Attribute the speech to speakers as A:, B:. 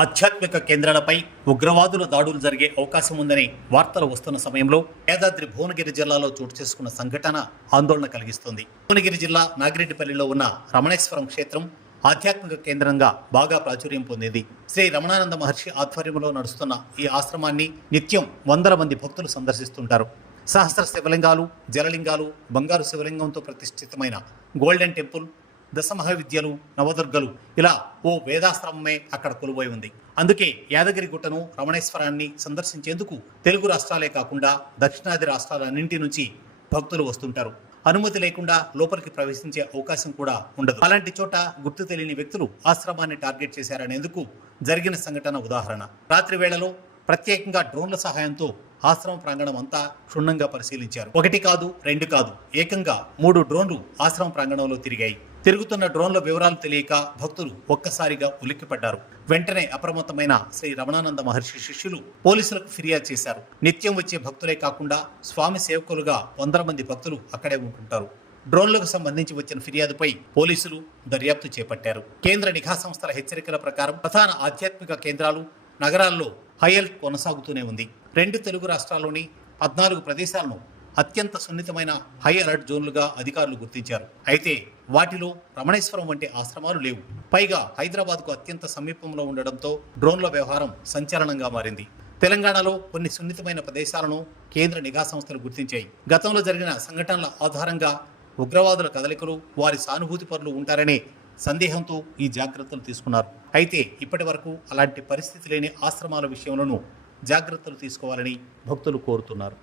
A: ఆధ్యాత్మిక కేంద్రాలపై ఉగ్రవాదుల దాడులు జరిగే అవకాశం ఉందని వార్తలు వస్తున్న సమయంలో యాదాద్రి భువనగిరి జిల్లాలో చోటు చేసుకున్న సంఘటన ఆందోళన కలిగిస్తుంది. భువనగిరి జిల్లా నాగిరెడ్డిపల్లిలో ఉన్న రమణేశ్వరం క్షేత్రం ఆధ్యాత్మిక కేంద్రంగా బాగా ప్రాచుర్యం పొందింది. శ్రీ రమణానంద మహర్షి ఆధ్వర్యంలో నడుస్తున్న ఈ ఆశ్రమాన్ని నిత్యం వందల మంది భక్తులు సందర్శిస్తుంటారు. సహస్ర శివలింగాలు జలలింగాలు బంగారు శివలింగంతో ప్రతిష్ఠితమైన గోల్డెన్ టెంపుల్ దశమహావిద్యలు నవదుర్గలు ఇలా ఓ వేదాశ్రమమే అక్కడ కొలువై ఉంది. అందుకే యాదగిరి గుట్టను రమణేశ్వరాన్ని సందర్శించేందుకు తెలుగు రాష్ట్రాలే కాకుండా దక్షిణాది రాష్ట్రాలన్నింటి నుంచి భక్తులు వస్తుంటారు. అనుమతి లేకుండా లోపలికి ప్రవేశించే అవకాశం కూడా ఉండదు. అలాంటి చోట గుర్తు తెలియని వ్యక్తులు ఆశ్రమాన్ని టార్గెట్ చేశారనేందుకు జరిగిన సంఘటన ఉదాహరణ. రాత్రి వేళలో ప్రత్యేకంగా డ్రోన్ల సహాయంతో ఆశ్రమ ప్రాంగణం అంతా క్షుణ్ణంగా పరిశీలించారు. ఒకటి కాదు రెండు కాదు ఏకంగా మూడు డ్రోన్లు ఆశ్రమ ప్రాంగణంలో తిరిగాయి. తిరుగుతున్న డ్రోన్ల వివరాలు తెలియక భక్తులు ఒక్కసారిగా ఉలిక్కిపడ్డారు. వెంటనే అప్రమత్తమైన శ్రీ రమణానంద మహర్షి శిష్యులు పోలీసులకు ఫిర్యాదు చేశారు. నిత్యం వచ్చే భక్తులే కాకుండా స్వామి సేవకులుగా వందల మంది భక్తులు అక్కడే ఉంటుంటారు. డ్రోన్లకు సంబంధించి వచ్చిన ఫిర్యాదుపై పోలీసులు దర్యాప్తు చేపట్టారు. కేంద్ర నిఘా సంస్థల హెచ్చరికల ప్రకారం ప్రధాన ఆధ్యాత్మిక కేంద్రాలు నగరాల్లో హై కొనసాగుతూనే ఉంది. రెండు తెలుగు రాష్ట్రాల్లోని పద్నాలుగు ప్రదేశాలను అత్యంత సున్నితమైన హై అలర్ట్ జోన్లుగా అధికారులు గుర్తించారు. అయితే వాటిలో రమణేశ్వరం వంటి ఆశ్రమాలు లేవు. పైగా హైదరాబాద్కు అత్యంత సమీపంలో ఉండడంతో డ్రోన్ల వ్యవహారం సంచలనంగా మారింది. తెలంగాణలో కొన్ని సున్నితమైన ప్రదేశాలను కేంద్ర నిఘా సంస్థలు గుర్తించాయి. గతంలో జరిగిన సంఘటనల ఆధారంగా ఉగ్రవాదుల కదలికలు వారి సానుభూతి పరులు ఉంటారనే సందేహంతో ఈ జాగ్రత్తలు తీసుకున్నారు. అయితే ఇప్పటి వరకు అలాంటి పరిస్థితి లేని ఆశ్రమాల విషయంలోనూ జాగ్రత్తలు తీసుకోవాలని భక్తులు కోరుతున్నారు.